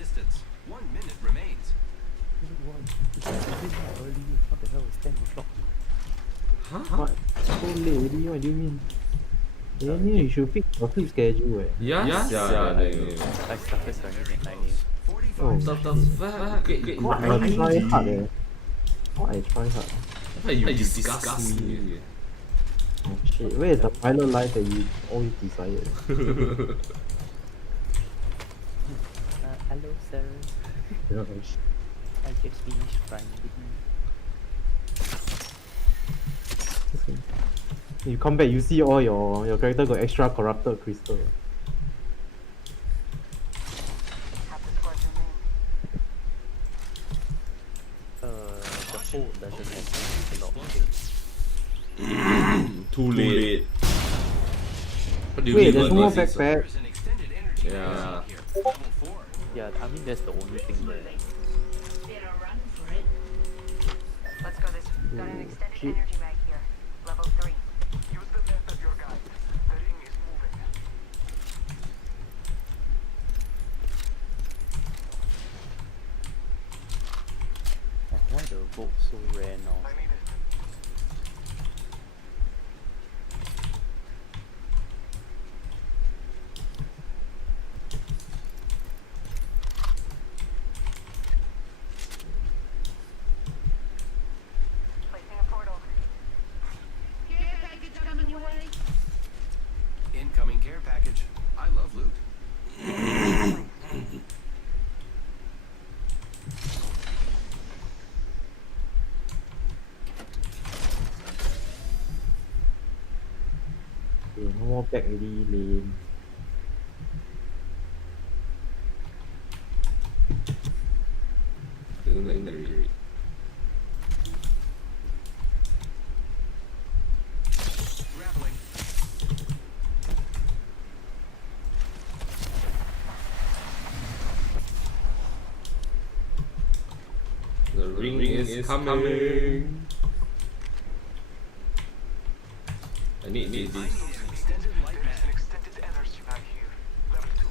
distance. 1 minute remains. Early. What the hell is 10 o'clock? What? So late already, what do you mean? Daniel, you should fix your sleep schedule Yeah, I Daniel. started studying at 9 a.m. 45 Oh, What the fuck? What I try hard What I try hard? You disgust me. Oh shit, where is the pilot life that you always desired? Hello, sir. Oh, I just finished frying dinner. You come back, you see all your character got extra corrupted crystal. The hole doesn't have a lot of things. Too late. What do you Wait, mean? there's what no more was this? backpack. There's an extended energy Yeah. magazine here. Level 4. Yeah, I mean that's the only thing there. Let's go this. Got an extended shit. energy mag here. Level 3. Use the left of your guide. The ring is moving. Why the vote so rare now? I need it. Placing a portal. Care package coming your way. Incoming care package. I love loot. Okay, no more back already, lame. Grappling. The ring is coming. I need this. I need an extended light There is an mag. extended energy mag here. Level 2.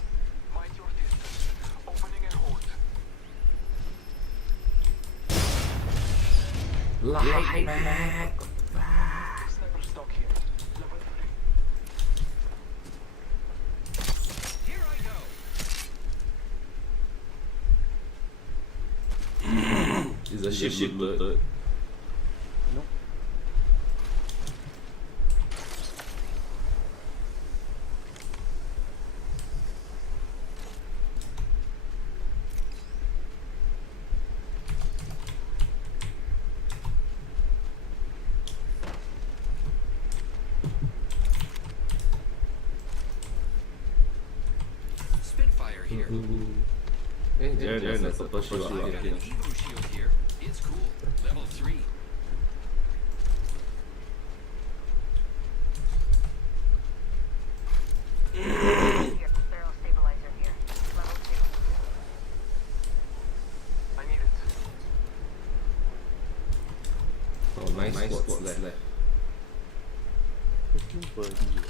Mind your distance. Opening and hold. Light mag. Sniper stock here. Level 3. Here I go. Is a ship looted? Nope. Spitfire here. There's a purple shield Got an here. Evo shield here. It's cool. Level 3. Here. Barrel stabilizer here. Level 2. I need it. Oh, nice spots left. There's no birdie.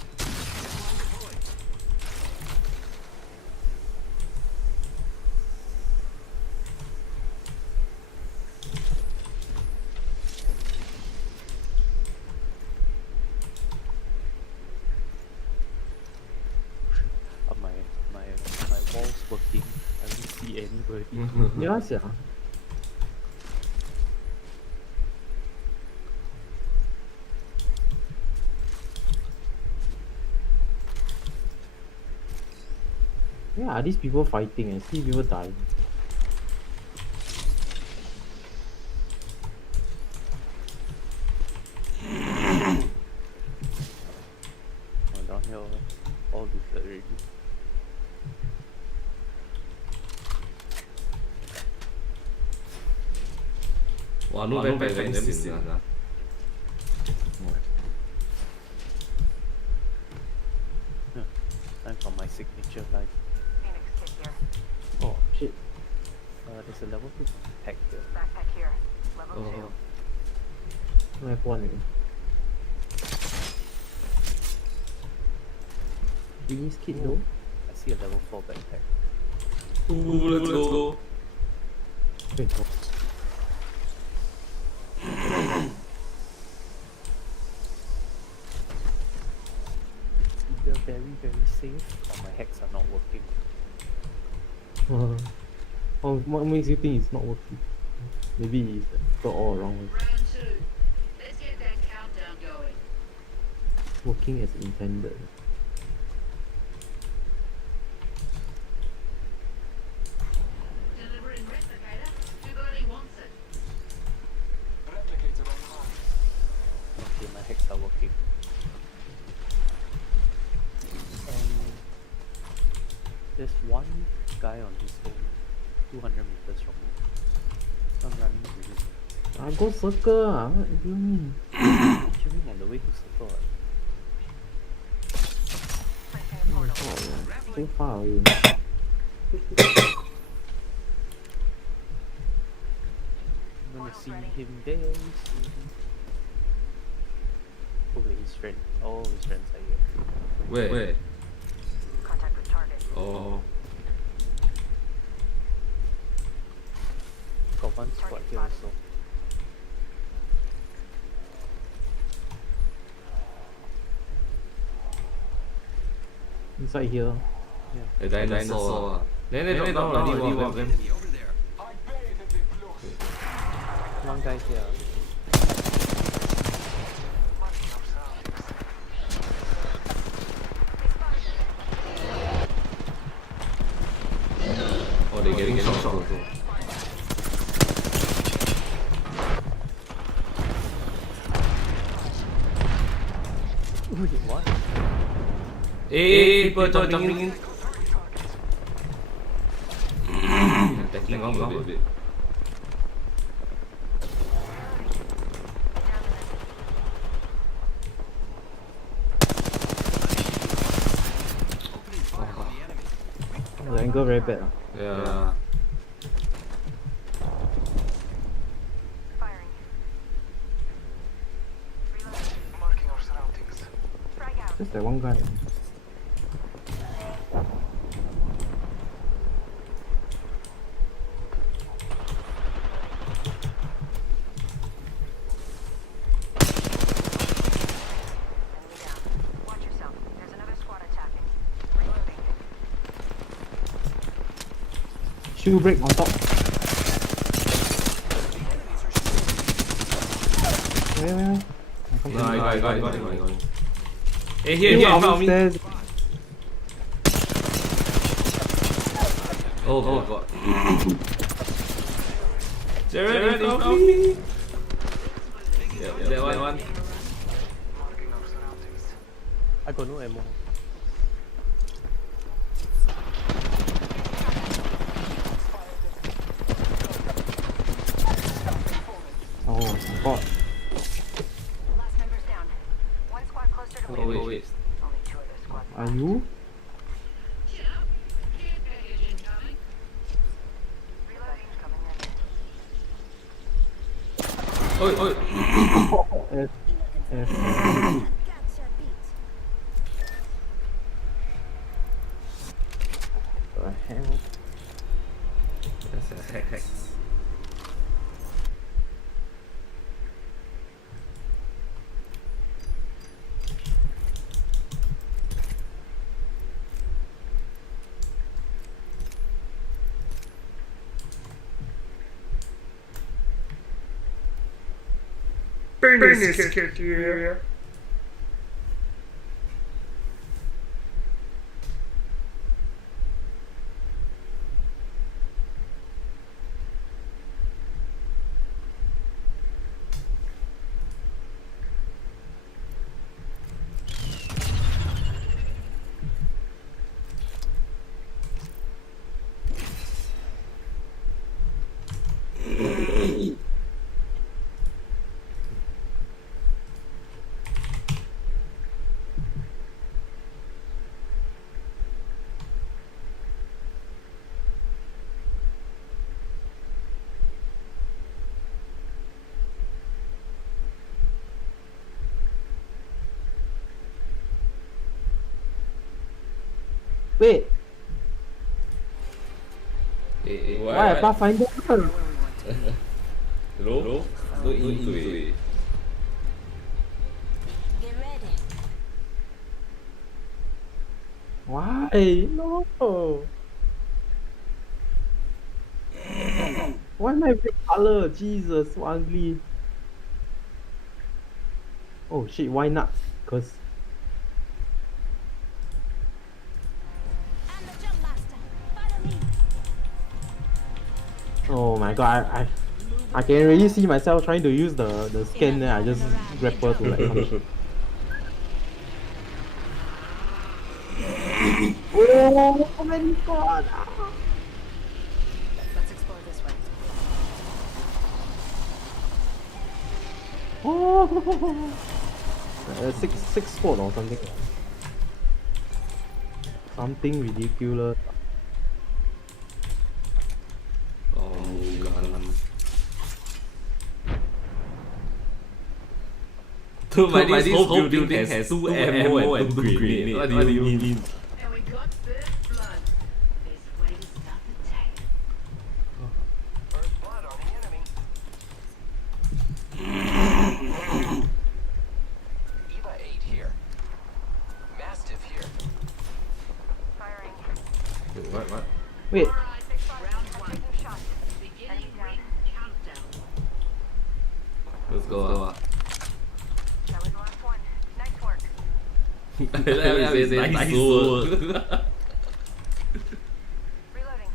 My wall's working. I don't see anybody. Yeah, sia. Yeah, are these people fighting? I see people dying. Oh, down here all looted already. Wow, no backpack damn sian ah. Time for my signature life. Phoenix kit here. Oh shit. There's a level 2 pack here. Backpack here. Level Oh. 2. I have one already. Please kid though. I see a level 4 backpack. Ooh, let's go. Wait, what? Either very safe or my hacks are not working. What makes you think it's not working? Maybe it's got all wrong. Round two. Let's get that countdown going. Working as intended. Delivering replicator. Nobody wants it. Replicator online. Okay, my hacks are working. And there's one guy on his own, 200 meters from me. So I'm running to him. Go circle what do you mean? Actually, on the way to circle. Placing a portal. So far away. I'm gonna see him very soon. Oh wait, his friend. Oh, his friends are here. Where? Contact with target. Oh. Got one squad here also. Inside here. The dinosaur. Then they drop down already, one of them. Enemy over there. I bathe in the blue. One guy here. Marking our surroundings. Oh, they're getting shot also. Wait, what? Hey, people jumping in. Attacking off a bit. Opening fire on the enemy. The angle very bad. Yeah. Firing. Reloading. Marking our surroundings. Frag out. Just that one guy. Enemy down. Watch yourself. There's another squad attacking. Reloading. Shield break on top. Wait. No, I got it. Hey, here, in front of me. Stairs. Oh god. Jared, in front of me. Yeah, that one. Marking our surroundings. I got no ammo. Oh, spot. Last member's down. One squad closer to Oh win. wait. Only two other squads Are left. you? Chin up. Care package incoming. Reloading. Coming in. Oi. The hell? That's a hack. Wait. Why Pathfinder? Hello? Go into it. Get ready. Why? No. Why my red color? Jesus, so ugly. Oh shit, why not? Cause I'm the jump master. Follow me. oh my god, I can already see myself trying to use the scan there. I just grapple to like punch. Oh my god! Ah. Let's explore this way. Oh, six spot or something. Something ridiculous. Oh, gun. Too bad this whole building has 2 ammo and 2 grenades. What do you mean? And we got first blood. There's a way to stop the tank. First blood on the enemy. Eva 8 here. Mastiff here. Firing. What? Wait, Alright, Round one. Taking shots. beginning ring countdown. Let's go. That was the last one. Nice work. Nice work. Reloading.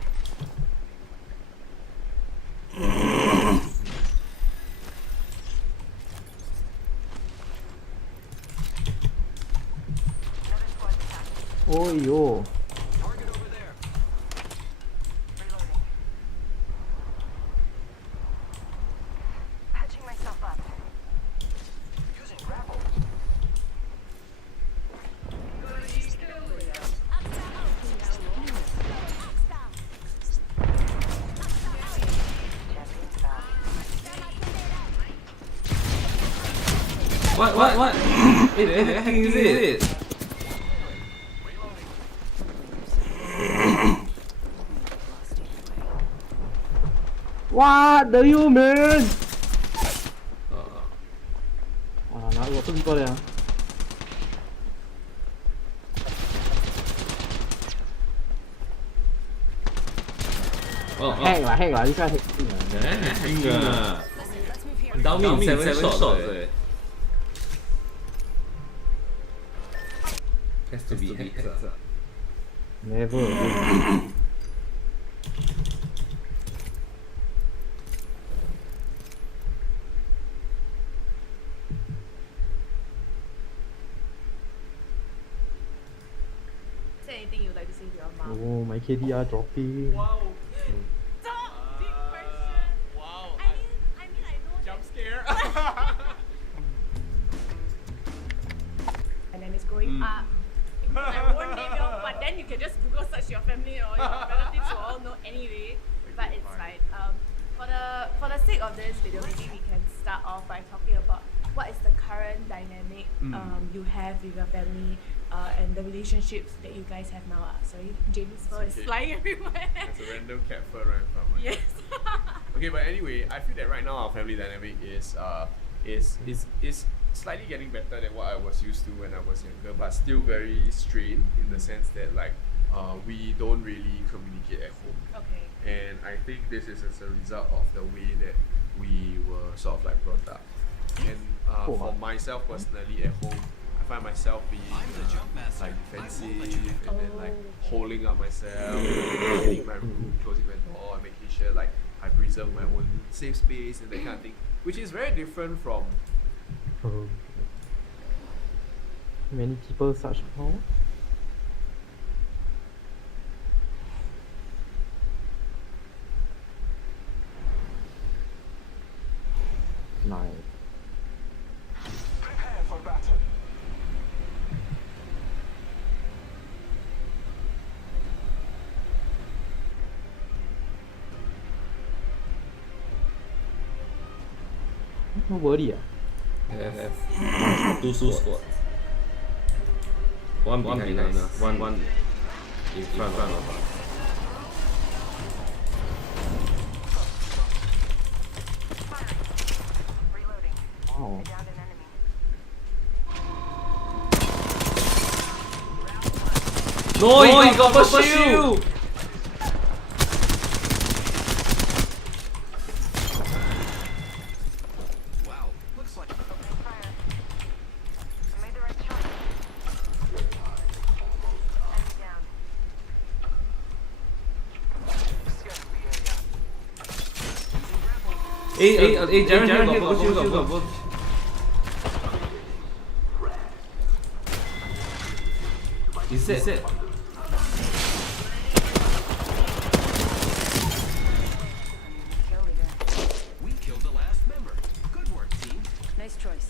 Another squad's attacking. oh yo. Target over there. Reloading. Patching myself up. Using grapple. Champions found. What? Hey, the heck is it? What the you man? Wow, now got 2 people there. Hack lah, this guy hacking lah. Let's move here. Down me in 7 shots. Has to be hacked. Never again. Say anything you'd like to say to your mom. Oh, my KDR dropping. Wow. Stop! Big question. Wow. I mean, I know Jump that scare. my name is growing up. I won't name you, but then you can just Google search your family or your relatives will all know anyway. But it's fine. For the sake of this video, maybe we can start off by talking about what is the current dynamic you have with your family and the relationships that you guys have now. Sorry, James' fur is okay. flying everywhere. That's a random cat fur right in front of my Yes. Okay, but anyway, I feel that right now our family dynamic is slightly getting better than what I was used to when I was younger, but still very strained in the sense that like we don't really communicate at home. Okay. And I think this is as a result of the way that we were sort of like brought up. And for myself personally at home, I find myself being I'm the jump master. like I won't defensive let you and get then like holding up myself, cleaning my room, closing my door, and making sure like I preserve my own safe space and that kind of thing, which is very different from Many people such how? Nice. Prepare for battle. Nobody ah. Have 2 squads. One behind us, one in front of us. No, he got purple shield. Wow, looks like Opening fire. I made the right choice. Enemy down. Scanning the area. Hey, Jaren got purple shield. He's set. Kill leader. we killed the last member. Good work, team. Nice choice.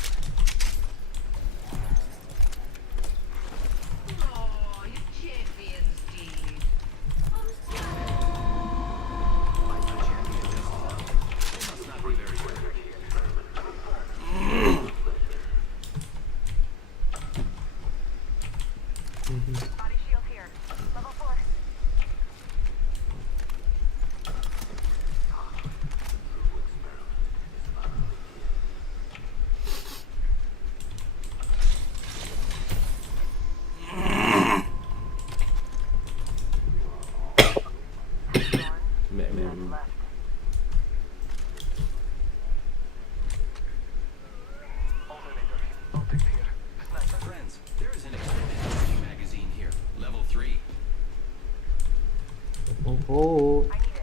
Oh, you champions, Steve. Must not be very good. Body shield here. Level 4. Left. Alternator. Optics here. Sniper. Friends, there is an extended energy magazine here. Level 3. Oh, I need it.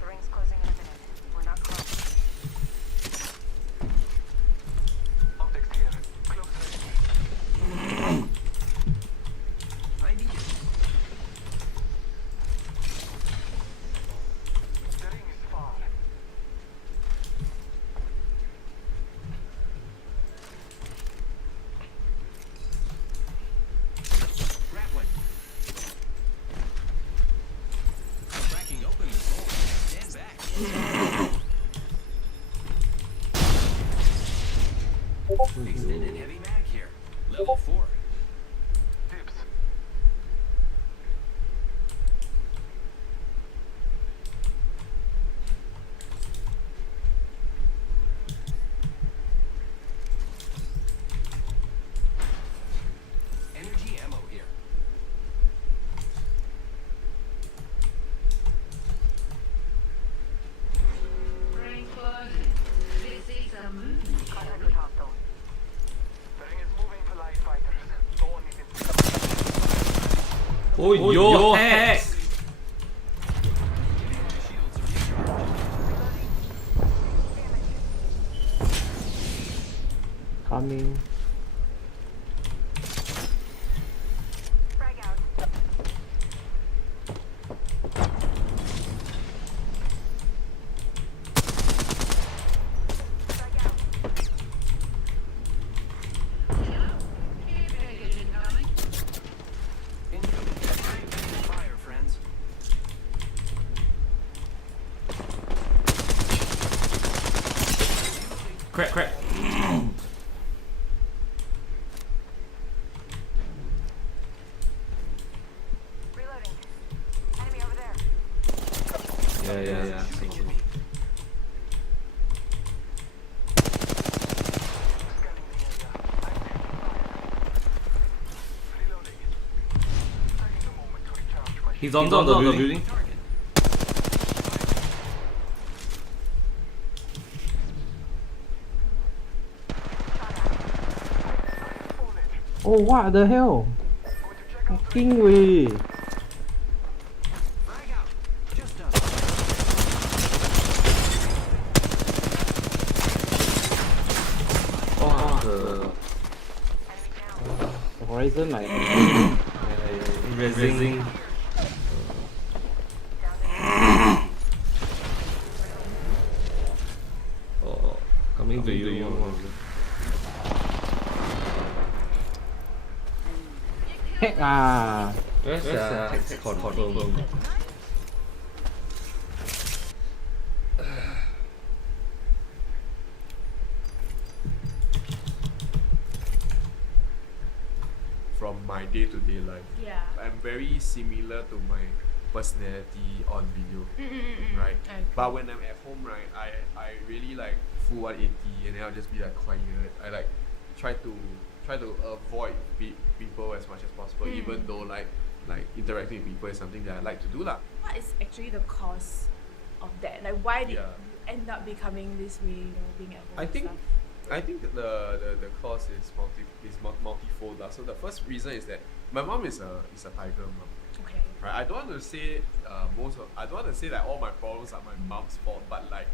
The ring's closing in a minute. We're not close. Optics here. Close range. I need it. The ring is far. Grappling. Cracking open this hole. Stand back. Extended heavy mag here. Level 4. Dips. Energy ammo here. Frankfurt, this is a movie. Contact with hostile. The ring is moving for light fighters. No one is in. Oh, yo, heck. Giving my shields a recharge. coming. Frag out. Frag out. Care package incoming. Incoming. Fire, friends. Crack. Reloading. Enemy over there. Yeah. Shooting at me. Scanning the area. Reloading. Taking a moment to recharge my He's on top of the building. Target. foliage. Oh, what the hell? Going to check out the Fucking way. Frag out. Just us. Oh, the Enemy down. Horizon like resin. Down to Oh, coming to you. heck ah. Where's confirm? my day-to-day life. Yeah. I'm very similar to my personality on video, right? I agree. But when I'm at home, right, I really like full 180, and then I'll just be like quiet. I like try to avoid people as much as possible, even though like interacting with people is something that I like to do lah. What is actually the cause of that? Like, why did Yeah. you end up becoming this way? You know, being at home. I and think stuff? I think the cause is multifold lah. So the first reason is that my mom is a tiger mom. Okay. Right, I don't want to say I don't want to say that all my problems are my mom's fault, but like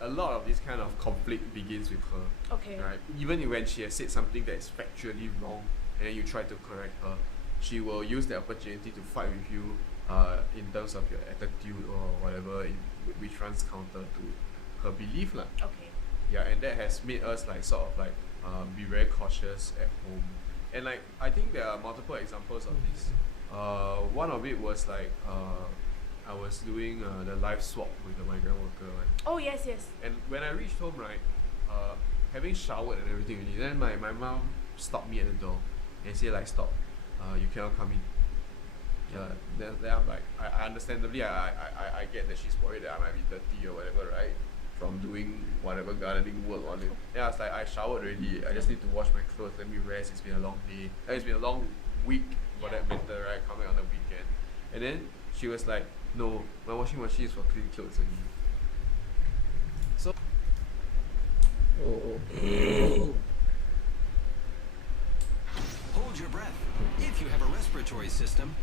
a lot of this kind of conflict begins with her. Okay. Right, even when she has said something that is factually wrong, and then you try to correct her, she will use the opportunity to fight with you in terms of your attitude or whatever, which runs counter to her belief lah. Okay. Yeah, and that has made us like sort of like be very cautious at home. And like I think there are multiple examples of this. One of it was like I was doing the live swap with the migrant worker one. Oh yes, yes. And when I reached home, right, having showered and everything already, then my mom stopped me at the door and said like, stop, you cannot come in. Then I'm like, I understandably I get that she's worried that I might be dirty or whatever, right, from doing whatever gardening work on it. Yeah, I was like, I showered already, I just need to wash my clothes, let me rest, it's been a long day, it's been a long week for that matter, right, coming on the weekend. And then she was like, no, my washing machine is for clean clothes only. So Hold your breath. If you have a respiratory system,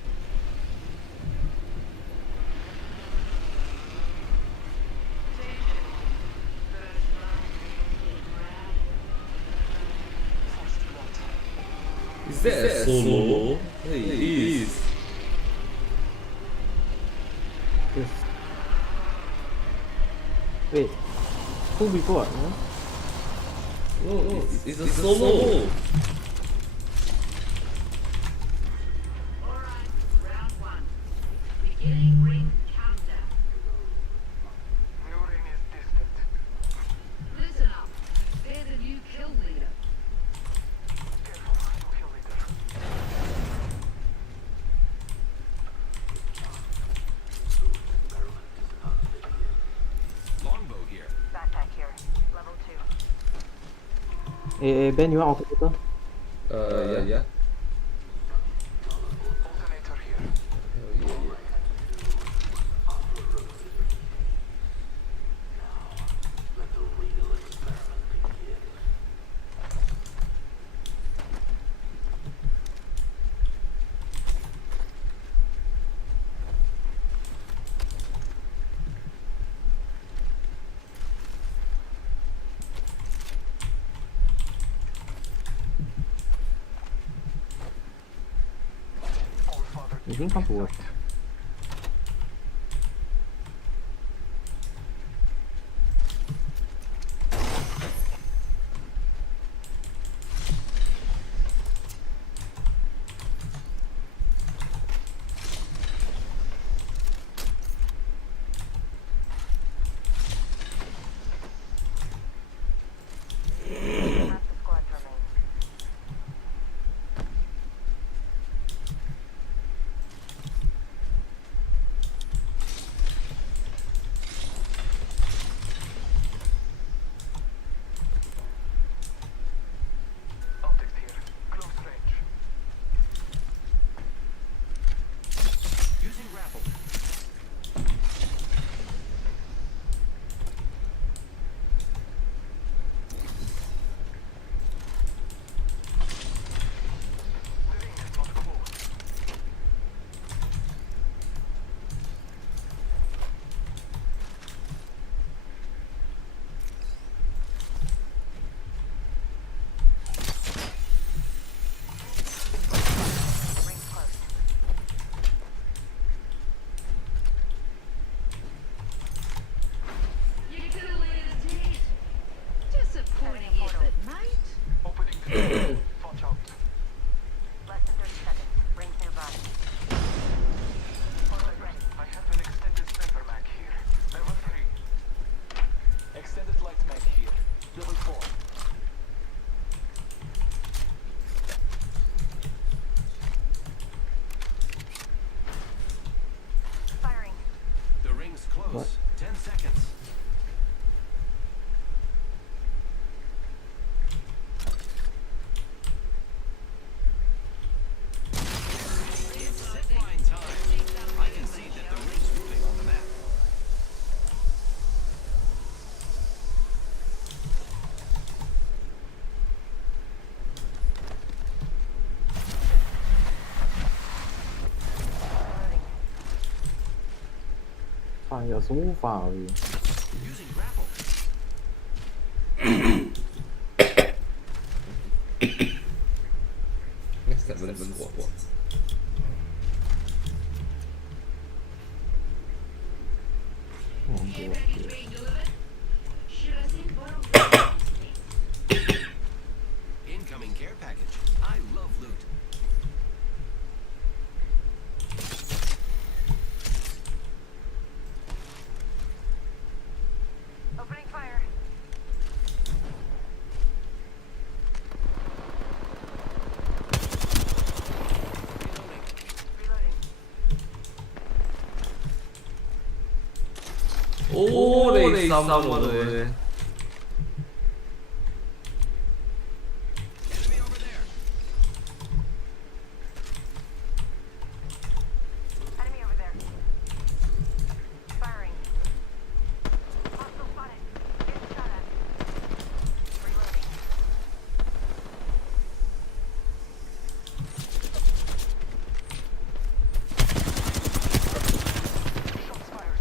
Is that a solo? Hey, it is. Yes. Wait. Who before? Huh? Oh, it's a solo. Alright, round one. Beginning ring countdown. New ring is distant. Listen up. They're the new kill leader. Careful, new kill leader. longbow here. Backpack here. Level 2. Hey, Ben, you want operator? Yeah. Alternator here. All father. You didn't come to work. Half the squads remain. Optics here. Close range. Using grapple. The ring is not close. Ring's closed. Your kill leader's dead. Disappointing effort, mate. Opening the door. Watch out. Less than 30 seconds. Ring's nearby. Forward ready. I have an extended sniper mag here. Level 3. Extended light mag here. Level 4. Fire so far away. Using grapple. Next 7 squads. Oh, okay, okay. Incoming care package. I love loot. Opening fire. Reloading. Oh, there's someone over there. Enemy over there. Enemy over there. Firing. Hostile spotted. Getting shot at. Reloading. Shots fired.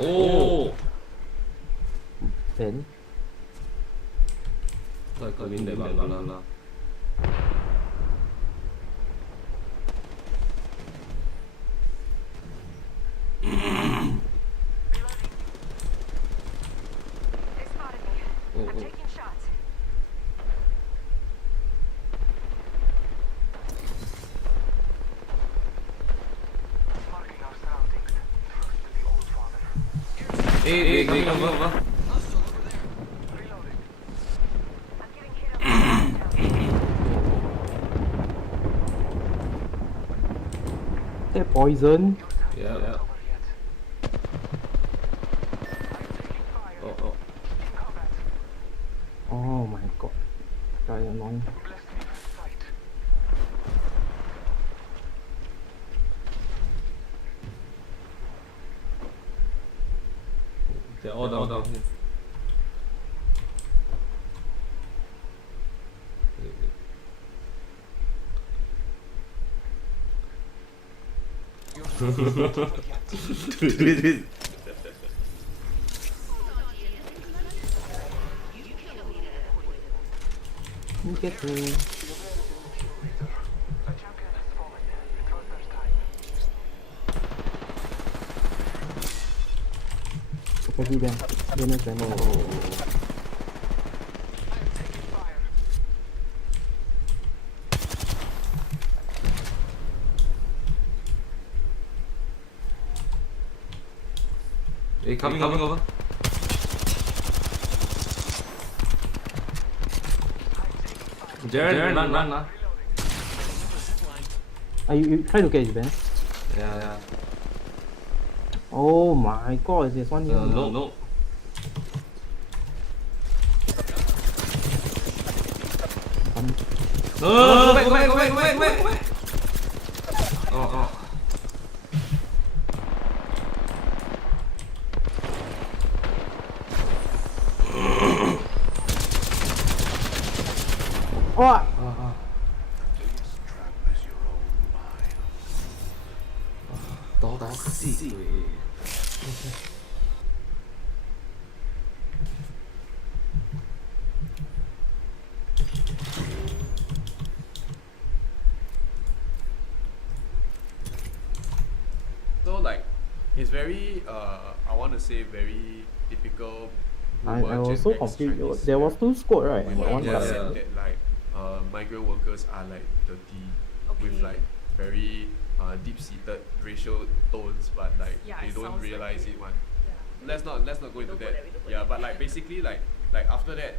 Oh. Then, Thôi coi bên đây bạn là Reloading. They spotted me. Oh, I'm oh. taking shots. Marking our surroundings. First to the old father. Ê, come over. Hostile over there. Reloading. I'm getting hit up. they're poison. Yeah. Over yet. I'm taking fire. Oh. In combat. Oh my god. Guy annoying. Blessed me with sight. They're all down here. You get me. A champion has fallen. It was their time. Copy them. Bonus ammo. I am taking fire. Hey, coming over. Jared, run. You try to get it, Ben? Yeah. Oh my god, there's one here. No. No, go back. Oh. Oh! Toxic. So like, it's very I want to say very typical. I boomer was Gen so X confused. Chinese There was two squad, right? with One the Yeah. concept that like migrant workers are like dirty with Okay. like very deep-seated racial tones, but like Yeah, they it don't sounds like realize it. it one. Yeah. Let's not go into Don't go that. there, we don't go Yeah, there. but like basically like after that,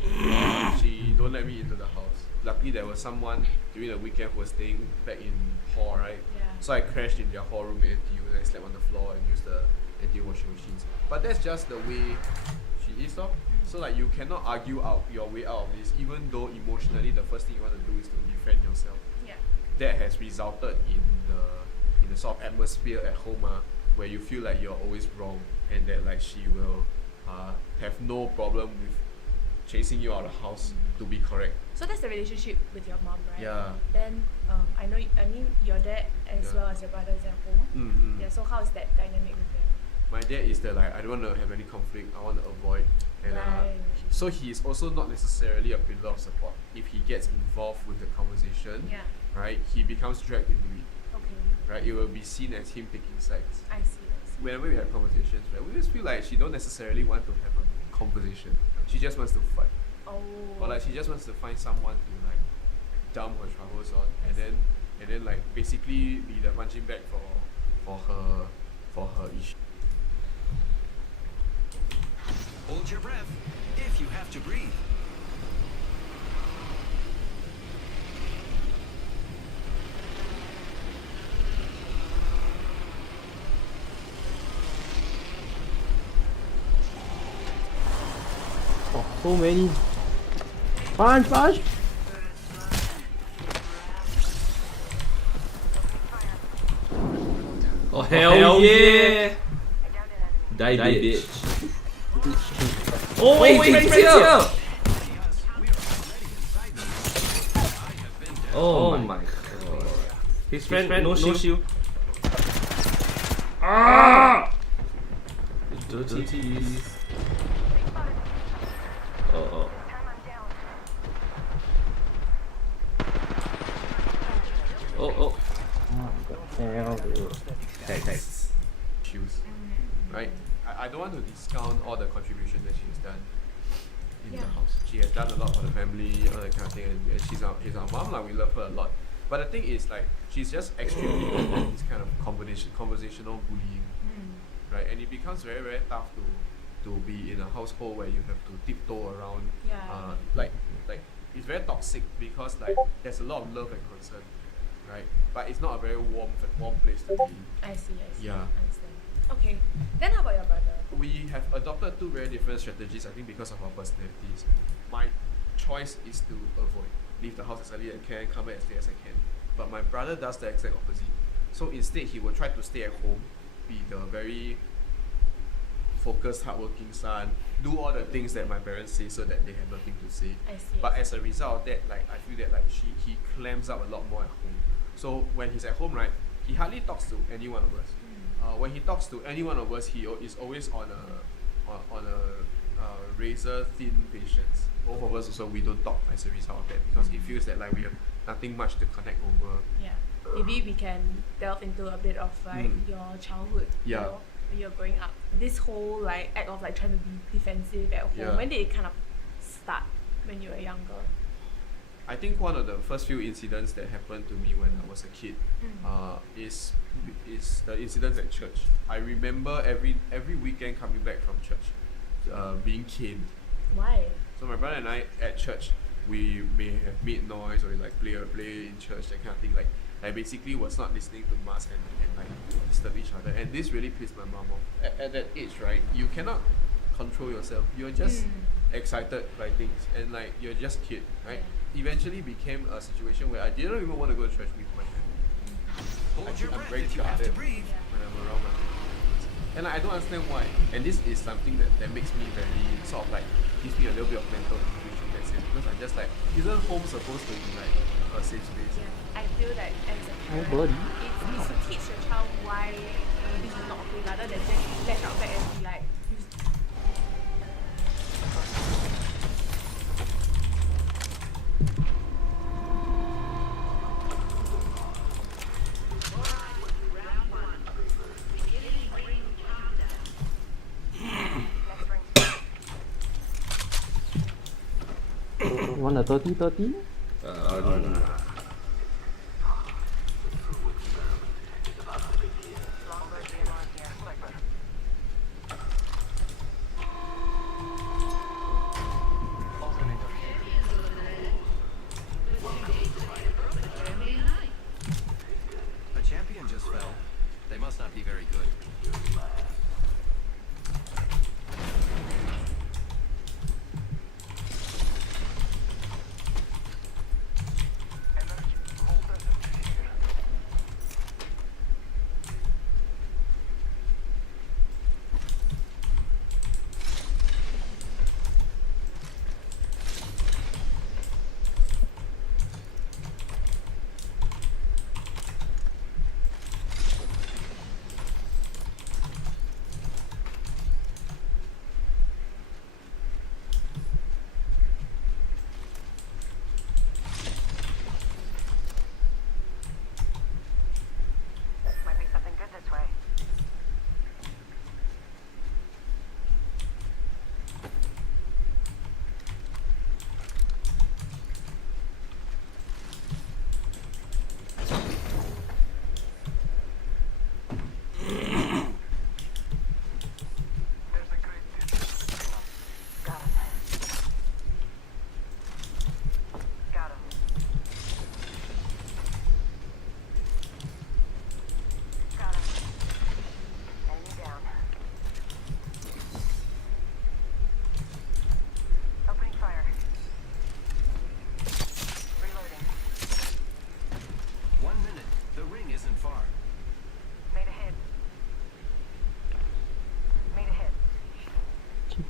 she don't let me into the house. Luckily there was someone during the weekend who was staying back in hall, right? Yeah. So I crashed in their hall room at NTU and I slept on the floor and used the NTU washing machines. But that's just the way she is, though. So like you cannot argue out your way out of this, even though emotionally the first thing you want to do is to defend yourself. Yeah. That has resulted in the sort of atmosphere at home where you feel like you're always wrong and that like she will have no problem with chasing you out of the house to be correct. So that's the relationship with your mom, right? Yeah. Then I mean your dad as Yeah. well as your brother is at home. Yeah. So how is that dynamic with them? My dad is the like I don't want to have any conflict. I want to avoid. And Right. so he is also not necessarily a pillar of support. If he gets involved with the conversation, Yeah. right, he becomes dragged into it. Okay. Right, it will be seen as him taking sides. I see. Whenever we have conversations, right, we just feel like she don't necessarily want to have a conversation. She just wants to fight, Oh. or like she just wants to find someone to like dump her troubles on, and then like basically be the punching bag for her issue. Hold your breath if you have to breathe. Oh, so many. Punch, punch. Oh hell yeah! I downed an enemy. Die bitch. Oh wait, friends here! Oh my god. His friend no shield. Ah! Dirty. Oh. Time I'm down. Oh. What the hell, dude? Thanks. Issues, right? I don't want to discount all the contributions that she has done in the house. She has done a lot for the family, all that kind of thing, and she's our mom, like we love her a lot. But the thing is, like, she's just extremely good at this kind of conversational bullying, right? And it becomes very, very tough to be in a household where you have to tiptoe around. Yeah. Like it's very toxic because like there's a lot of love and concern, right? But it's not a very warm place to be. I see. Yeah. I understand. Okay. Then how about your brother? We have adopted two very different strategies, I think, because of our personalities. My choice is to avoid. Leave the house as early as I can, come back as late as I can. But my brother does the exact opposite. So instead, he will try to stay at home, be the very focused, hardworking son, do all the things that my parents say so that they have nothing to say. I see. But as a result of that, like I feel that like he clams up a lot more at home. So when he's at home, right, he hardly talks to any one of us. When he talks to any one of us, he is always on a razor thin patience. Both of us also, we don't talk as a result of that because it feels that like we have nothing much to connect over. Yeah. Maybe we can delve into a bit of like your childhood. You Yeah. know, when you're growing up. This whole like act of like trying to be defensive at home. Yeah. When did it kind of start when you were younger? I think one of the first few incidents that happened to me when I was a kid is the incidents at church. I remember every weekend coming back from church, being caned. Why? So my brother and I at church, we may have made noise or like play in church, that kind of thing. Like basically was not listening to mass and like disturb each other. And this really pissed my mom off. At that age, right, you cannot control yourself. You're just excited by things and like you're just a kid, right? Eventually became a situation where I didn't even want to go to church with my family. Hold your I'm breath very if you have to guarded breathe. when I'm around my family. And I don't understand why. And this is something that makes me very sort of like gives me a little bit of mental anguish in that sense because I just like isn't home supposed to be like a safe space? Yeah. I feel that as a parent, buddy. it's to teach your child why this is not okay rather than just lash out back and be like you Next ring's Want a 30-30? Longboard being on here. Like better. A champion just fell. They must not be very good.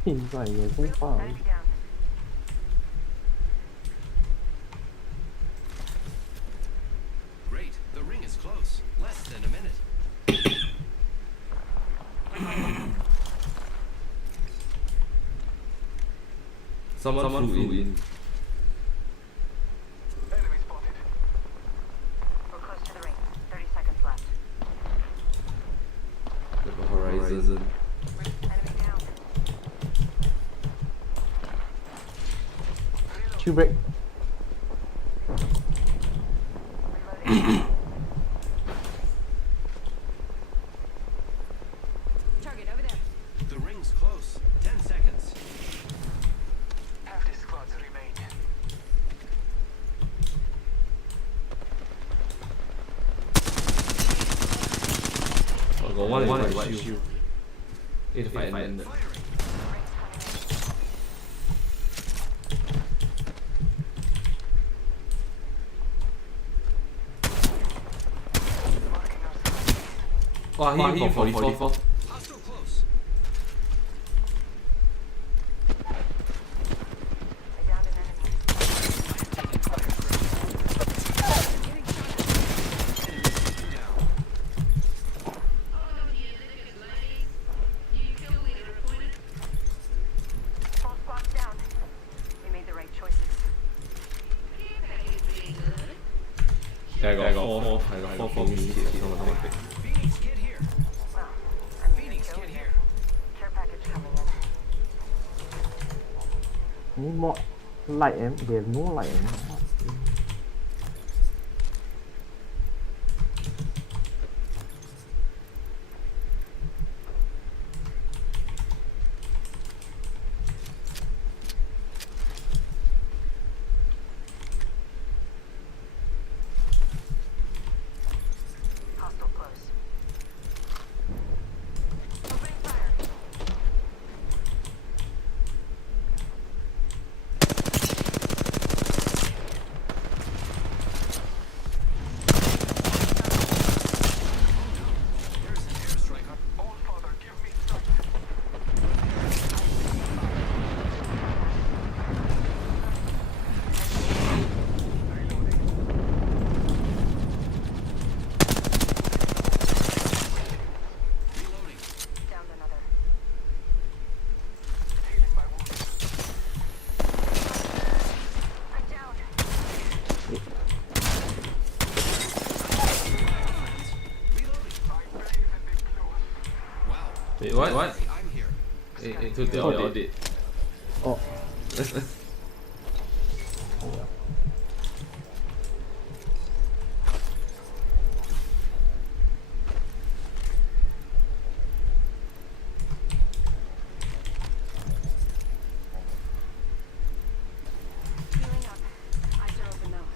现在也不怕。 Enemy down. Great. The ring is close. Less than a minute. Someone flew in. Enemy spotted. We're close to the ring. 30 seconds left. The horizon. Enemy down. Shield break. Reloading. Target over there. The ring's close. 10 seconds. Half the squads remain. Oh, got one in white shield. 85 ended. Firing. Oh, he hit for 44. Hostile close. I downed an enemy. Down. Full squad's down. We made the right choices. Yeah, I got four for me. Phoenix, get here. Well, I'm Phoenix, kill get here. here. Care package coming in. Need more light and they have no light and Hostile close. Opening fire. There's an airstrike up. All father, give me sight. Reloading. Downed another. Healing my wounds. I'm down. Reloading. I bathe and they close. Wow. Wait, what? I'm here. So they all dead. oh Healing up. Eyes are open though.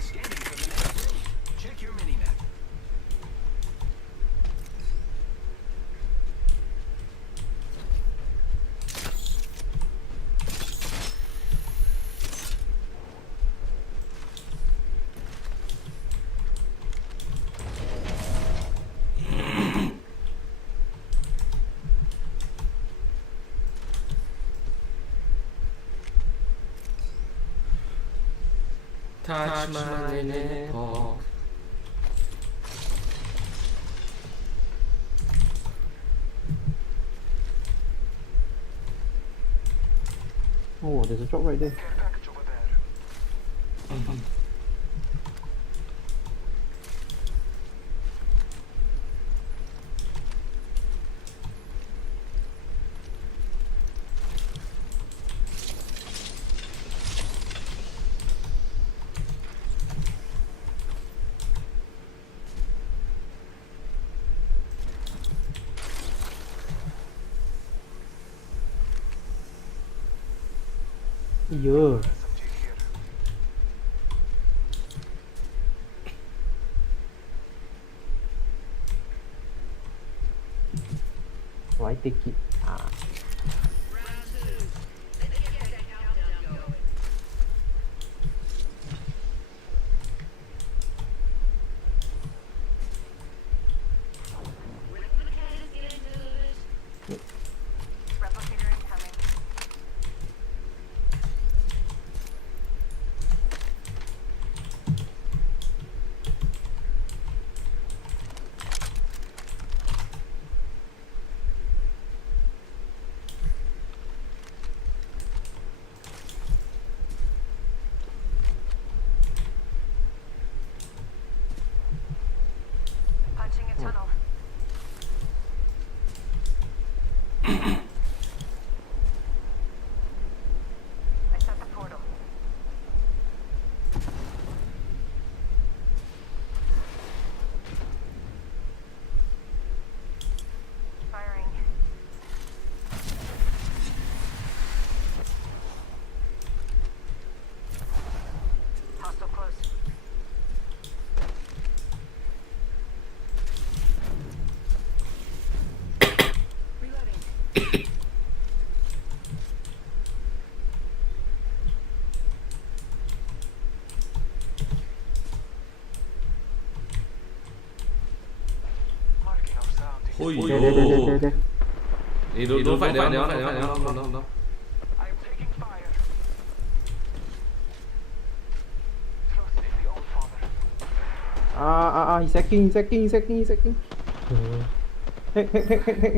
Scanning for the next room. Check your mini-map. Touch my nipple. oh there's a drop right there. Care package over there. Yeah. Why take it? Ah. Replicator incoming. Punching a tunnel. I set the portal. Firing. Hostile close. Reloading. Marking our surroundings. Hoyo. There. Hey, don't fight that one, no. I am taking fire. Trust in the Old Father. He's hacking. Hack.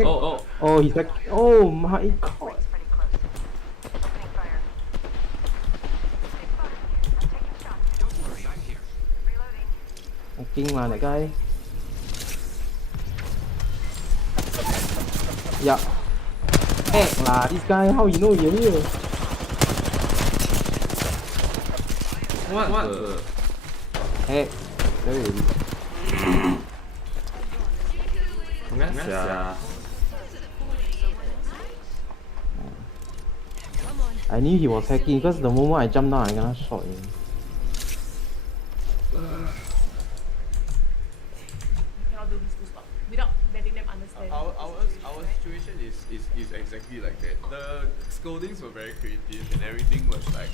Oh, He's hacking. Oh my god. Ring's pretty close. Opening fire. They spotted me. I'm taking shots. Don't worry, I'm here. Reloading. Hacking lah, that guy. Yeah. Hack lah, this guy, how you know you're here? what the? Hack. There it is. Yeah. I knew he was hacking because the moment I jumped down, I gonna shot him. Cannot do this full stop without letting them understand. Our situation is exactly like that. The scoldings were very creative and everything was like,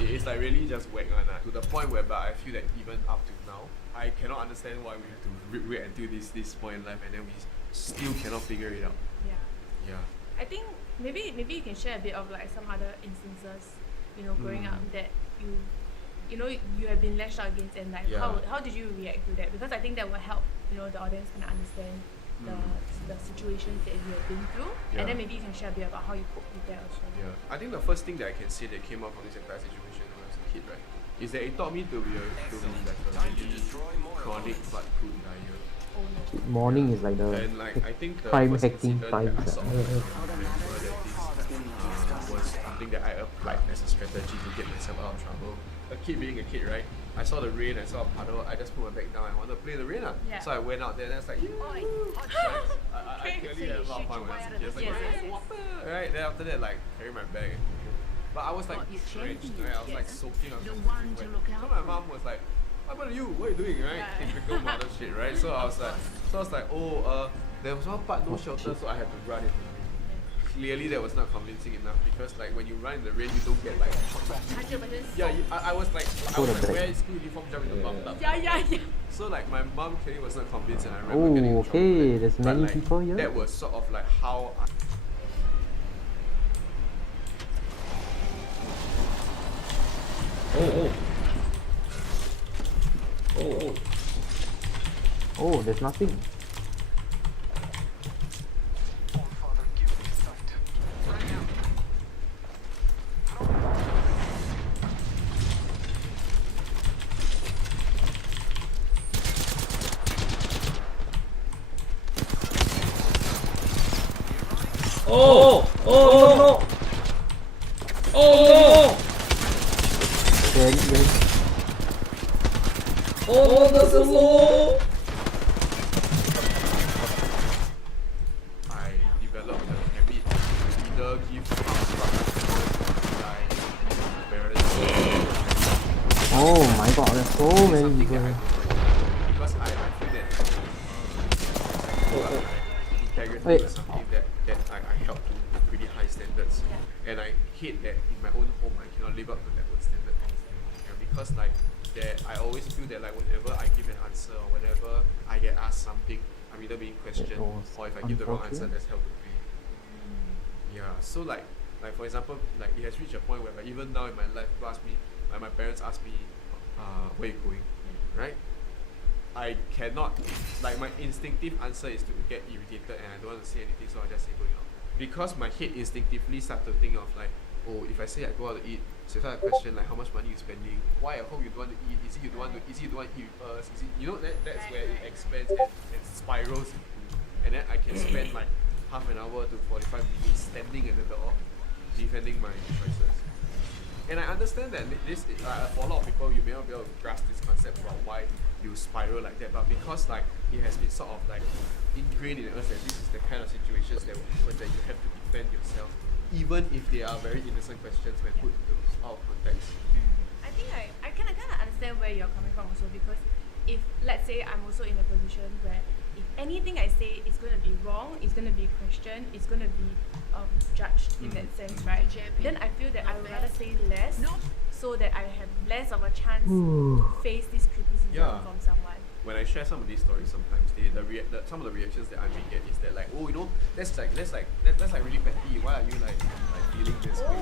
it's like really just whack on to the point whereby I feel that even up to now, I cannot understand why we have to wait until this point in life and then we still cannot figure it out. Yeah. Yeah. I think maybe you can share a bit of like some other instances, growing up that you have been lashed out against and like Yeah. how did you react to that? Because I think that will help the audience kind of understand the situations that you have been through, Yeah. and then maybe you can share a bit about how you cope with that also. Yeah. I think the first thing that I can say that came out from this entire situation when I was a kid, right, is that it taught me to be like a really chronic but good liar. Oh no. Morning is like the And like I think the prime first hacking incident time. that I sort of remember that this was something that I applied as a strategy to get myself out of trouble. A kid being a kid, right? I saw the rain, I saw a puddle, I just put my bag down, I wanted to play the rain. Yeah. So I went out there and I was like, I clearly had a lot of fun when I was a kid. I was like, Yes. water, right? Then after that, like, carry my bag. But I was like drenched, right? I was like soaking, I was like soaking wet. So my mom was like, what about you? What are you doing, right? Yeah. Typical mother shit, right? So I was like, there was one part no shelter, so I had to run in the rain. Clearly that was not convincing enough because like when you run in the rain, you don't get like 100%. yeah. I was like wearing school uniform, jumping in the bathtub. Yeah. So like my mom clearly was not convinced, and I remember getting in Oh, trouble. okay. There's But, many like, people here. That was sort of like how I Oh, there's nothing. Old Father, give me sight. Oh no! Oh Very. no, that's a low! developed the habit to either give thumbs up or die. So it's many something people. that I don't like because I feel that integrity Wait. is something that I held to pretty high standards, and I hate that in my own home I cannot live up to that own standard. Yeah, because like that I always feel that like whenever I give an answer or whenever I get asked something, I'm either being questioned was or if I give the wrong answer, unfortunate. there's hell to pay. Yeah, so like for example, like it has reached a point where like, even now in my life, people ask me, like my parents ask me, where you going, right? I cannot, like my instinctive answer is to get irritated and I don't want to say anything, so I just say going out. Because my head instinctively start to think of like, oh, if I say I go out to eat, so start a question like how much money you spending, why at home you don't want to eat, is it you don't want to eat with us, is it, you know, that's where it expands and spirals into, and then I can spend like half an hour to 45 minutes standing at the door defending my choices. And I understand that this, for a lot of people, you may not be able to grasp this concept about why you spiral like that, but because like it has been sort of like ingrained in us that this is the kind of situations that will happen that you have to defend yourself, even if they are very innocent questions when put into out of context. I think I kind of understand where you're coming from also, because if let's say I'm also in a position where if anything I say is going to be wrong, it's going to be questioned, it's going to be judged in that sense, right? Then I feel that I would rather say less so that I have less of a chance to face this criticism from someone. When I share some of these stories, sometimes some of the reactions that I may get is that like, oh, you know, that's like really petty. Why are you like feeling this way?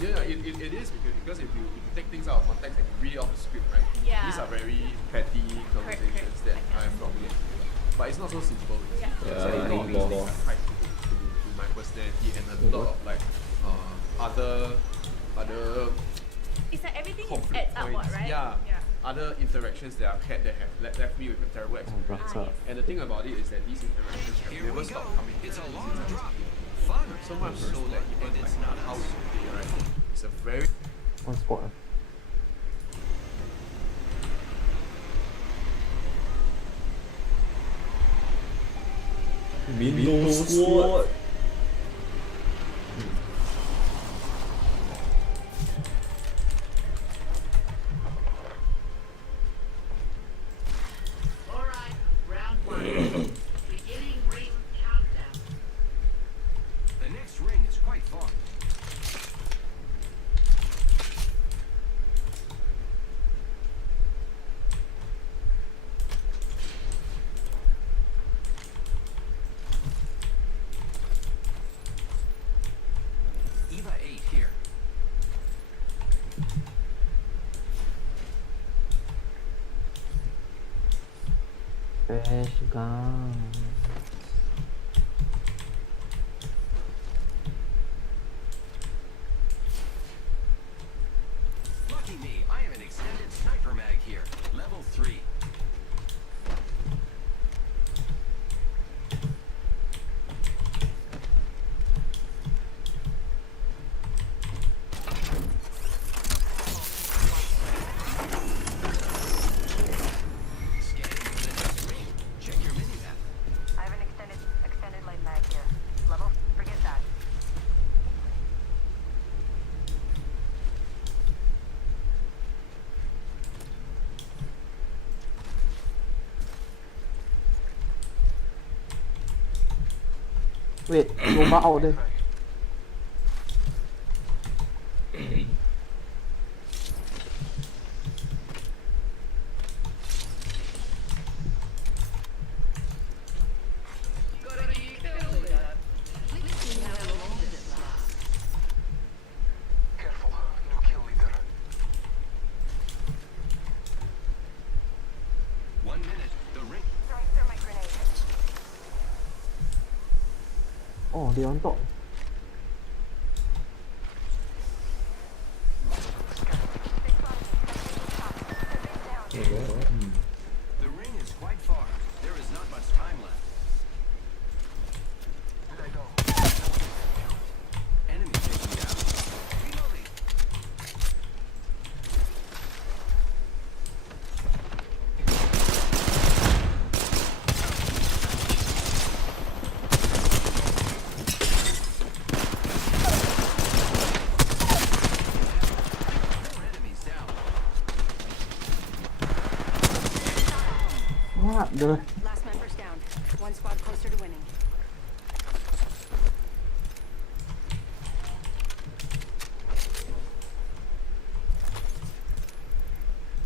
Yeah, it is because if you take things out of context and you read it off the script, right? Yeah. These are very petty conversations that I'm probably. But it's not so simple. Yeah. So a lot of these things are tied to my personality and a lot of like other It's like everything is conflict adds up, points. right? Yeah. Other interactions that I've had that have left me with a terrible experience. Rasa. And the thing about it is that these interactions have Here never we go. stopped coming. It's a back. long drop. Fun. So much so that even but it's like not how us. we play, right? It's a very One squad. Windows Squad. Alright, round one. Beginning ring countdown. The next ring is quite far. Eva 8 here. Crash gun. Lucky me, I have an extended sniper mag here. Level 3. Scanning for the next ring. Check your minimap. I have an extended light mag here. Level? Forget that. Wait, Nova out there. Got a new kill leader. Let's see how long it lasts. Careful, new kill leader. 1 minute. The ring. Throwing thermite grenade. Oh, they're on top. The ring is quite far. There is not much time left. Did I know? Enemy taken down. Reloading. What the? Last members down. One squad closer to winning.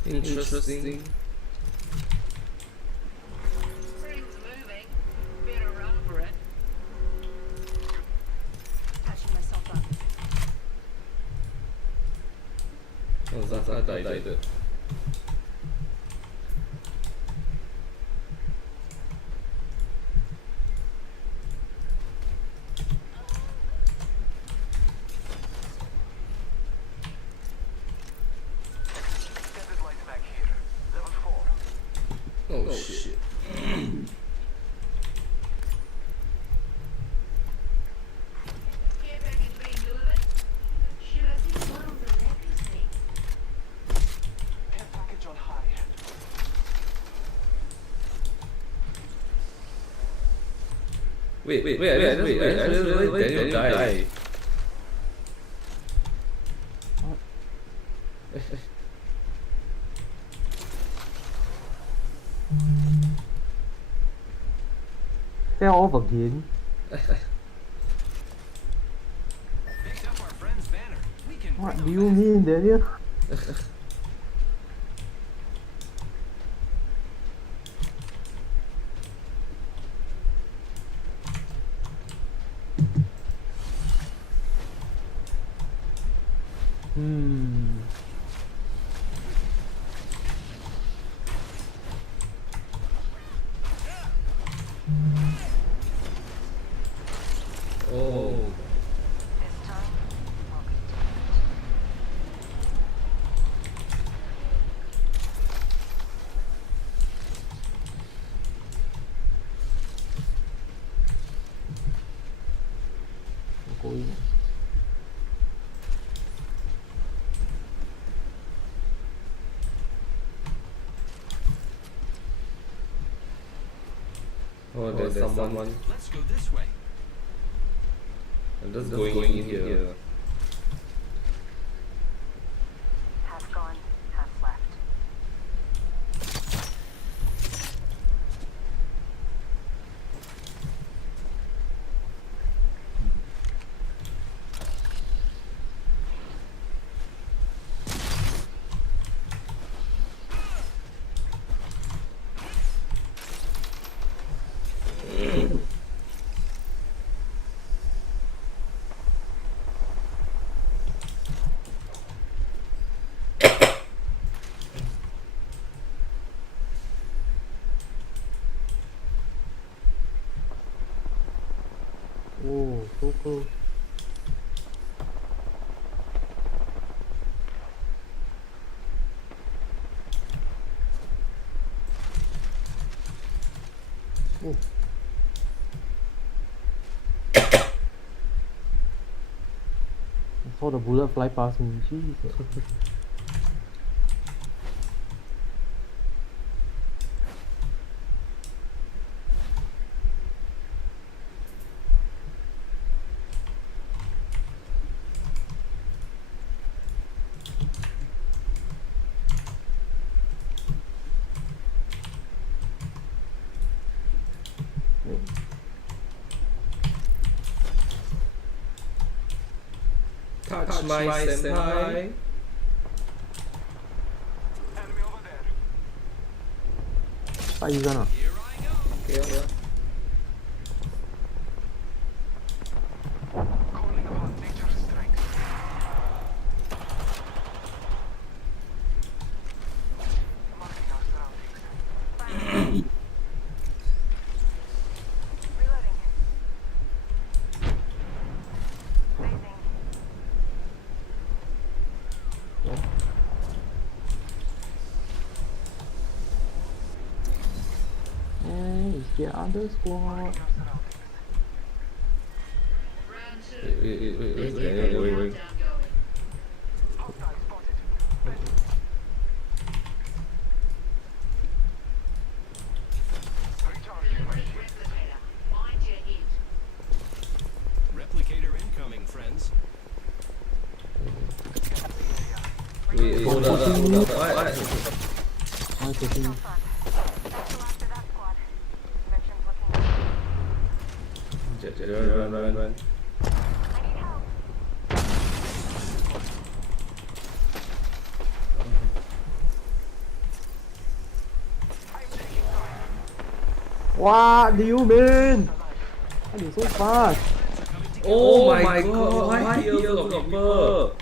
Interesting. Things moving. Better run for it. Patching myself up. Oh, Zaza died. Extended light mag here. Level 4. Oh shit. Care package being delivered. Should I see one of the legacy? Care package on high. Wait, Daniel died. Fell off again. Picked up our friend's banner. We can What bring do him you back. mean, Daniel? Hmm. Oh. This time, I'll be different. Going. Oh, there's someone. Let's go this way. I'm just going in here. Half gone, half left. Oh, so close. Oh. I saw the bullet fly past me. Jesus. Touch my senpai. Enemy over there. Fight you gonna? Here I go. Okay. Calling upon nature's strength. Marking our surroundings. Reloading. Phasing. Hey, it's the other squad. Marking our surroundings. Round two. Wait, There's Daniel, wait. countdown going. Hostile spotted. Recharging my shield. Replicator. Find your hit. Replicator incoming, friends. Wait, hold up. What? I'm taking. Front. Special after Okay, run. I need help. What do you mean? Why you so fast? Oh my god, why here got people?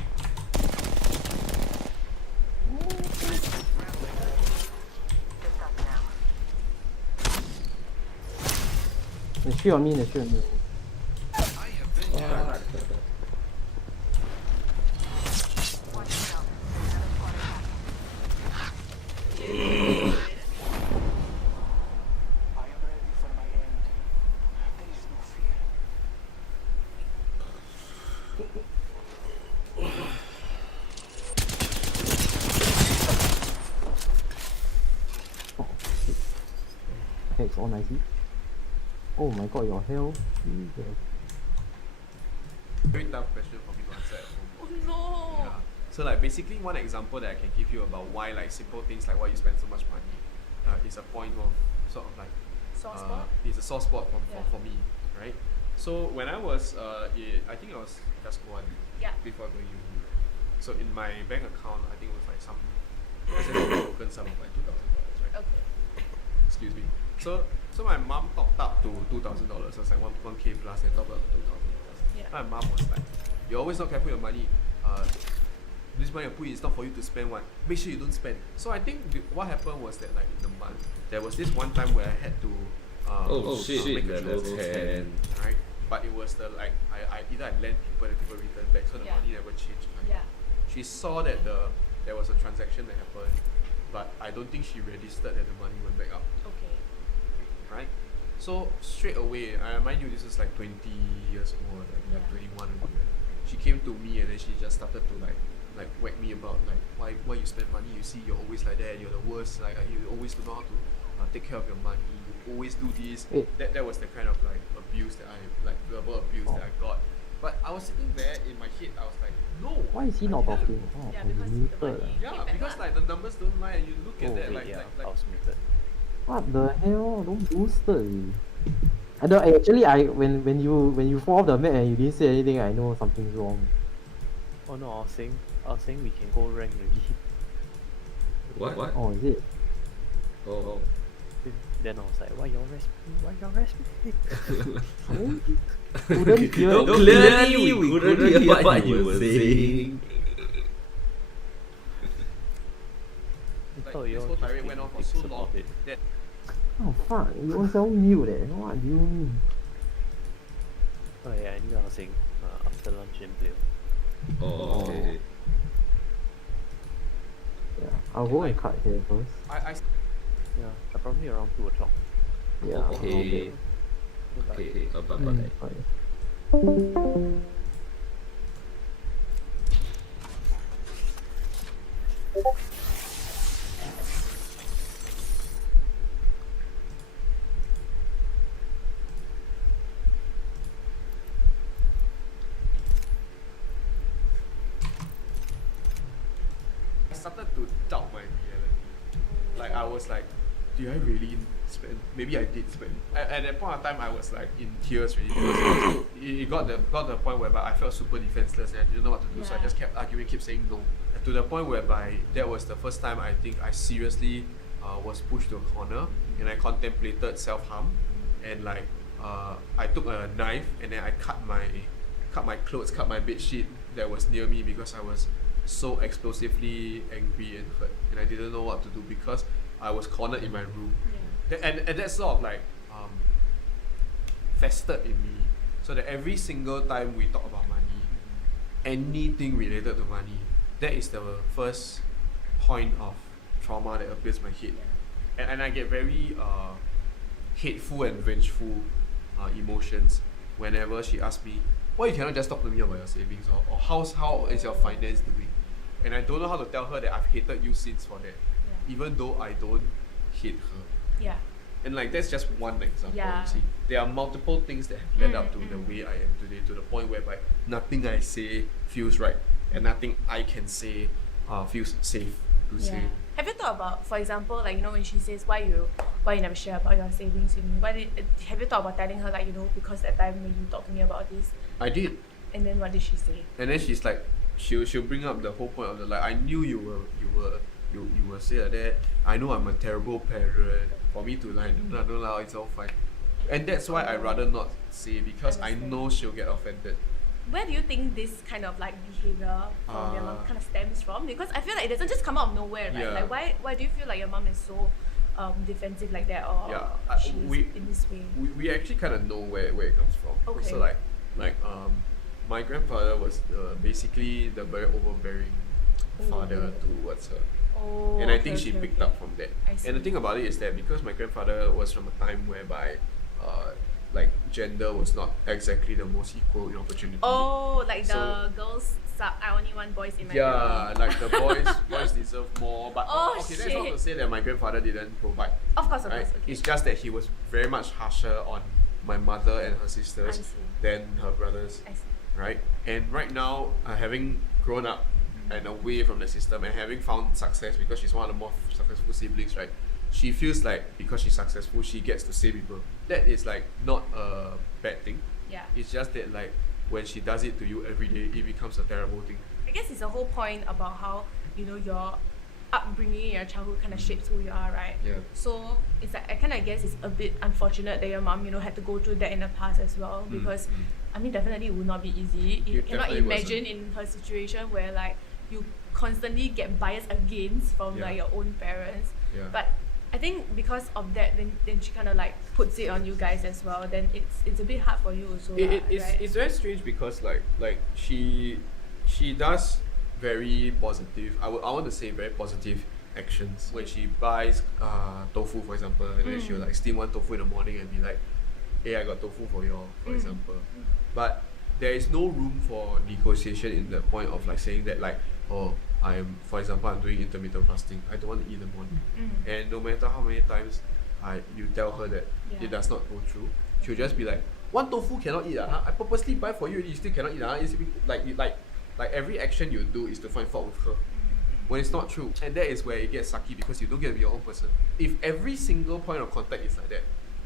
Just us now. They shoot on me, they shoot on me. I have been down. Watch yourself. There's another squad attacking. I am ready for my end. There is no fear. Okay, it's all nicey. Oh my god, your health. Jesus. Very tough question for me to answer at home. Oh no. Yeah. So like basically one example that I can give you about why like simple things like why you spend so much money is a point of sort of like Soft spot? it's a soft spot Yeah. for me, right? So when I was I think I was just one Yeah. before going uni. So in my bank account I think it was like some a broken sum of like $2,000, right? Okay. Excuse me. So my mom topped up to $2,000. So it's like 1K plus and topped up to $2,000. Yeah. My mom was like, "You're always not careful with your money. This money you put in is not for you to spend one. Make sure you don't spend." So I think what happened was that like in the month there was this one time where I had to make a level level 10. 10, right? But it was the like I either I lent people and people return back, so the Yeah. money never changed. Right? Yeah. She saw that there was a transaction that happened, but I don't think she registered that the money went back up. Okay. Right? So straight away, I mind you, this is like 20 years old, like Yeah. 21 already. She came to me and then she just started to like whack me about like why you spend money. You see, you're always like that. You're the worst. Like you always don't know how to take care of your money. You always do this. Wait. That was the kind of like abuse that I like verbal abuse that I got. But I was sitting there in my head. I was like, no. Why is he not I didn't. talking? Oh, Yeah, he's because the muted. money Yeah, came back because lah. like the numbers don't lie, and you look at Oh that wait, like yeah, like I was muted. What the hell? Don't boost it. I don't actually when you fall off the mat and you didn't say anything, I know something's wrong. Oh no, I was saying we can go rank already. What? Oh, is it? Oh. Then I was like, why y'all rest me? Why y'all rest me? Couldn't hear No, it. clearly we couldn't hear what you were saying. I thought this y'all whole just tirade being went on for dicks so about long it. that Oh fuck, you also mute eh. What do you mean? Oh yeah, I knew I was saying after lunch and play. Oh, okay. Yeah, I'll go and cut here first. I Yeah, probably around 2 o'clock. Yeah. Okay. Goodbye. Okay, bye Mm, bye. bye. started to doubt my reality. Like I was like, did I really spend? Maybe I did spend. At that point of time, I was like in tears really because it got the point whereby I felt super defenseless and I didn't know what to do. So I Yeah. just kept arguing, kept saying no. And to the point whereby that was the first time I think I seriously was pushed to a corner and I contemplated self-harm and like I took a knife and then I cut my clothes, cut my bed sheet that was near me because I was so explosively angry and hurt and I didn't know what to do because I was cornered in my room. And that sort of like festered in me so that every single time we talk about money, anything related to money, that is the first point of trauma that appears in my head. And I get very hateful and vengeful emotions whenever she asks me, why you cannot just talk to me about your savings or how is your finance doing? And I don't know how to tell her that I've hated you since for that, even though I don't hate her. Yeah. And like that's just one example. Yeah. You see, there are multiple things that have led up to the way I am today, to the point whereby nothing I say feels right, and nothing I can say feels safe to say. Have you thought about, for example, like, you know, when she says why you never share about your savings with me? Have you thought about telling her, like, you know, because that time when you talked to me about this, I did. and then what did she say? And then she's like, she'll bring up the whole point of the like, I knew you were say like that. I know I'm a terrible parent. For me to like, no, it's all fine. And that's why I rather not say, because I Understand. know she'll get offended. Where do you think this kind of like behavior from your mom kind of stems from? Because I feel like it doesn't just come out of nowhere, right? Yeah. Like why do you feel like your mom is so defensive like that, or Yeah, she's we- in this way? We actually kind of know where it comes from. Okay. So like my grandfather was basically the very overbearing father towards her. Oh, And I okay, think she okay, picked okay. up from that. I see. And the thing about it is that because my grandfather was from a time whereby like gender was not exactly the most equal in opportunity. Oh, like the So- girls suck. I only want boys in my Yeah, family. like the boys deserve more. But Oh, okay, that's not shit. to say that my grandfather didn't provide. Of course, Right? okay. It's just that he was very much harsher on my mother and her I sisters see. than her brothers. I see. Right? And right now, having grown up and away from the system and having found success because she's one of the more successful siblings, right? She feels like because she's successful, she gets to say people. That is like not a bad thing. Yeah. It's just that like when she does it to you every day, it becomes a terrible thing. I guess it's a whole point about how, you know, your upbringing, your childhood kind of shapes who you are, right? Yeah. So it's like I kind of guess it's a bit unfortunate that your mom, you know, had to go through that in the past as well, because I mean definitely it would not be easy. You It cannot definitely imagine in her situation where like you constantly get biased against from Yeah. like your own parents. Yeah. But I think because of that, then she kind of like puts it on you guys as well. Then it's a bit hard for you also. Right? It's very strange because like she does very positive, I want to say very positive actions when she buys tofu, for example, and then she'll like steam one tofu in the morning and be like, hey, I got tofu for you all, for example. But there is no room for negotiation in the point of like saying that like, oh, for example, I'm doing intermittent fasting, I don't want to eat in the morning. And no matter how many times you tell her that Yeah. it does not go through, she'll just be like, one tofu cannot eat, huh? I purposely buy for you, you still cannot eat, huh? It's like every action you do is to find fault with her, when it's not true. And that is where it gets sucky because you don't get to be your own person. If every single point of contact is like that,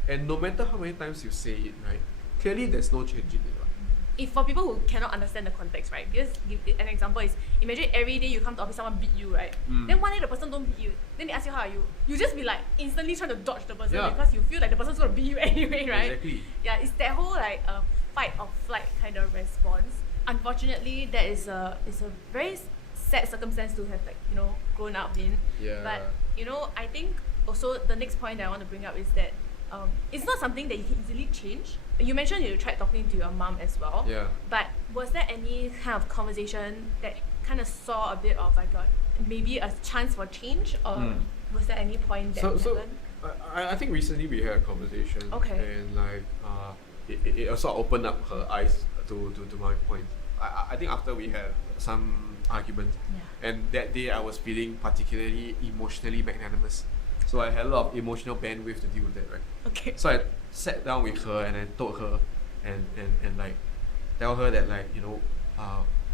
and no matter how many times you say it, right, clearly there's no change in it, right? If for people who cannot understand the context, right? Just give an example is imagine every day you come to office, someone beat you, right? Then one day the person don't beat you, then they ask you how are you. You just be like instantly trying to dodge the person Yeah. because you feel like the person's gonna beat you anyway, right? Exactly. Yeah, it's that whole like fight or flight kind of response. Unfortunately, that is a very sad circumstance to have like, you know, grown up in. Yeah. But you know, I think also the next point that I want to bring up is that it's not something that you can easily change. You mentioned you tried talking to your mom as well. Yeah. But was there any kind of conversation that kind of saw a bit of like maybe a chance for change, or was there any point that So happened? I think recently we had a conversation, Okay. and like it also opened up her eyes to my point. I think after we had some argument, Yeah. and that day I was feeling particularly emotionally magnanimous, so I had a lot of emotional bandwidth to deal with that, right? Okay. So I sat down with her and I told her and like tell her that like, you know,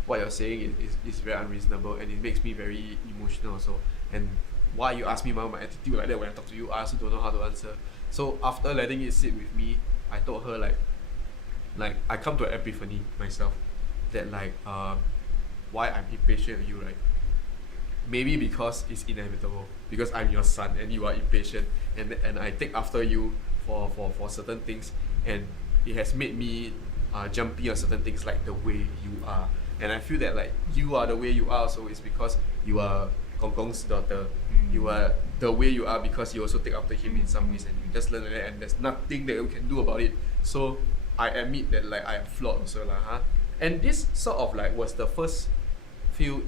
what you're saying is very unreasonable and it makes me very emotional also. And why you ask me about my attitude like that when I talk to you, I also don't know how to answer. So after letting it sit with me, I told her like I come to an epiphany myself that like why I'm impatient with you, right? Maybe because it's inevitable, because I'm your son and you are impatient, and I take after you for certain things, and it has made me jumpy on certain things like the way you are. And I feel that like you are the way you are, so it's because you are Gong Gong's daughter. You are the way you are because you also take after him in some ways, and you just learn like that, and there's nothing that you can do about it. So I admit that like I am flawed also lah, huh? And this sort of like was the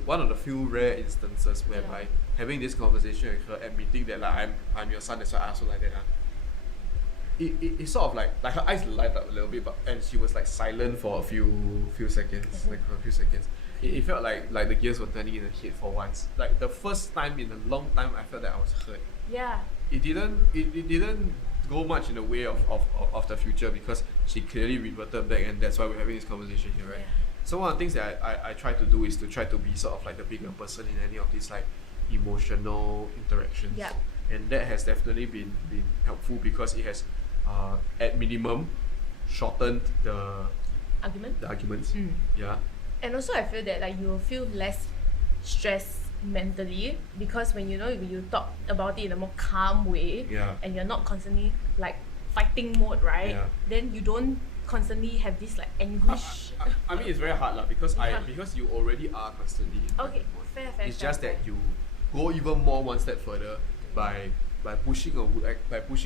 one of the few rare instances whereby having this conversation with her, admitting that like I'm your son, that's why I also like that. It sort of like her eyes light up a little bit, and she was like silent for a few seconds, like for a few seconds. It felt like the gears were turning in her head for once. Like the first time in a long time, I felt that I was hurt. Yeah. It didn't go much in the way of the future because she clearly reverted back, and that's why we're having this conversation here, right? Yeah. So one of the things that I try to do is to try to be sort of like the bigger person in any of these. Like, emotional interactions. Yeah. And that has definitely been helpful because it has, at minimum, shortened the arguments. Mm. Yeah. And also I feel that like you will feel less stressed mentally because when you talk about it in a more calm way Yeah. and you're not constantly like fighting mode, right? Yeah. Then you don't constantly have this like anguish. I mean, it's very hard lah because Yeah. because you already are constantly in Okay, fighting mode. fair. It's just that you go even more one step further by pushing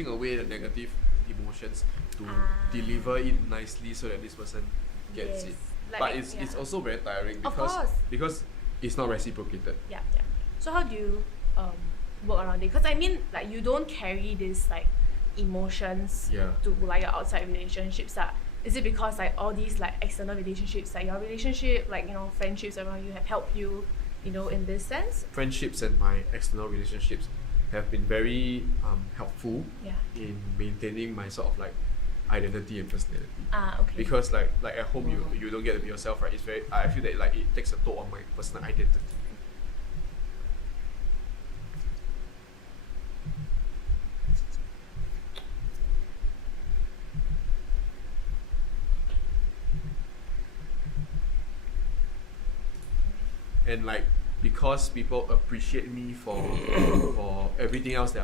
away the negative emotions to deliver it nicely so that this person gets Yes. it. Like, But it's yeah. also very tiring Of because course. it's not reciprocated. Yeah. So how do you work around it? Because I mean, like you don't carry this like emotions Yeah. to like your outside relationships. Is it because like all these like external relationships, like your relationship, like friendships around you have helped you, in this sense? Friendships and my external relationships have been very helpful Yeah. in maintaining my sort of like identity and personality. Okay. Because like at home you don't get to be yourself, right? I feel that like it takes a toll on my personal identity. And like because people appreciate me for everything else that